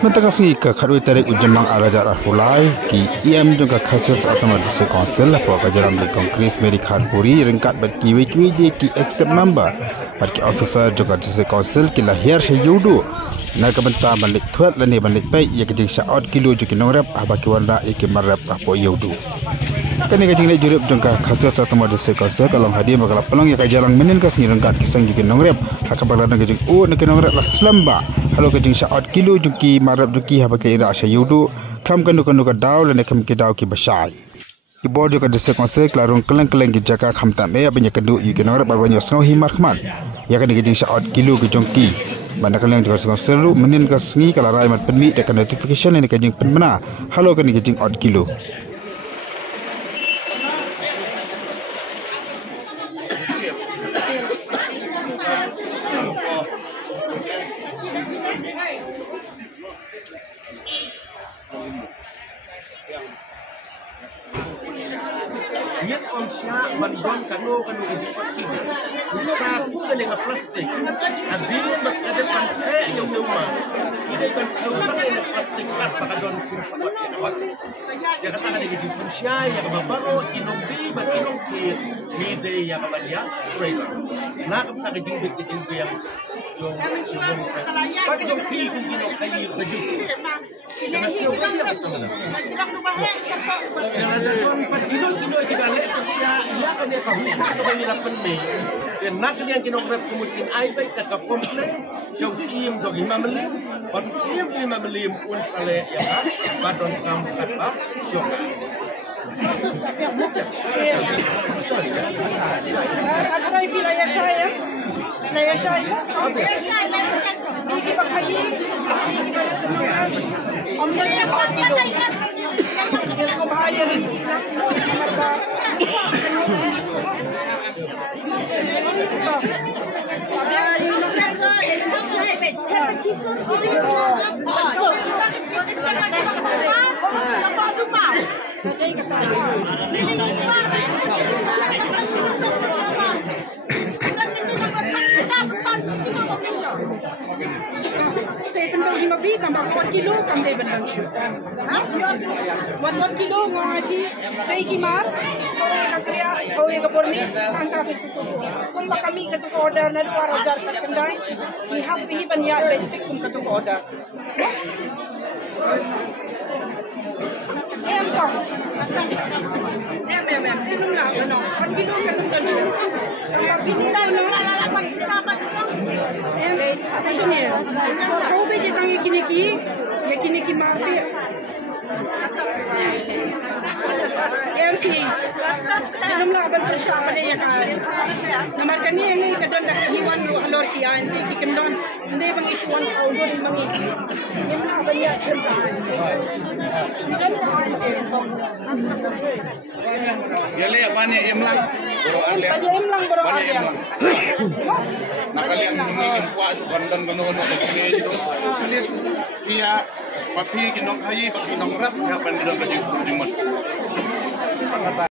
Mentakasngi ke kadui tarik ujemang arajar arhulai ki IM juga khasiat otomatis konsel apa kajaran di Kongres Meri Kharpuri ringkat berkiwi-kiwi di ki extep member bagi officer juga di konsel ki lahir seyudu nak kebentar balik tuat lani balik baik ia kejing syaot kilo juki nongrep abaki warna iki marep apa yudu kini kejing le jurip juga khasiat otomatis konsel kalau hadir bakal pelong ia kajaran menin kasngi ringkat kisang juki nongrep akabar dan kejing nak nongrep lah selamba halo kejing syaot kilo juki marep juki habaki ira seyudu kam kandu ka daw lani kam ki daw ki basai Ibu juga desa konsel kelarung keleng-keleng ki jaka kham tam e abanya kendu yu ki nongrep barbanyo snau hi markhman ya kan kejing syaot kilo ki jongki Banda kalian juga konsel lu menin kasngi kalau rai mat penmi dekat notification ini kejing penmena halo kan kejing odd kilo Yet on siya bandon kanu kejing pati. Bisa bukan dengan plastik. Adil berada pantai yang lama. Ini kan kalau dengan plastik kan pakadon kursa awak. Ya kata ada kejing Malaysia yang baru inom di inom di yang kabarnya trailer. Nak kita kejing yang Pajong pi kung inom kayo kejing. Nasyo ba niya betul? Yang ada don pagino kita lihat siya iya kan dia tahu itu kan nila penme. Dan nak kalian kinograp kumutin ay baik tak komplain. Siya siyem jog 5 melim. Pag siyem 5 melim un sale ya kan. Padon kam kata siya. Ada wilayah saya. Wilayah saya. Bigi pakai. Om saya pakai. Ko bahaya rin. Saya pendau 5 bi tambah 4 kilo kam dai bandang shu. 1 kilo ngadi sei kimar kakria kau yang keporni angka fix susu. Kum kami ketuk order na 2000 kat kendai. Ihap pi banya basic kum ketuk order. Em kong. Em belum nak no. 1 kilo kan bandang shu. Pintar no la sabat no. Em sini. Kau be je tangi kini mati. MP belum lah bantu siapa dia kan. Nomor kini yang ni kadang dah hiwan lor kian ki kendon ndai bang isuan kau doi mangi. Yang nak banyak cerita. Yale apa ni emlang? Pada emlang baru ada. Nak kalian mungkin puas konten kono itu. Tulis iya papi kinong hayi papi nong rap kapan di dalam kejeng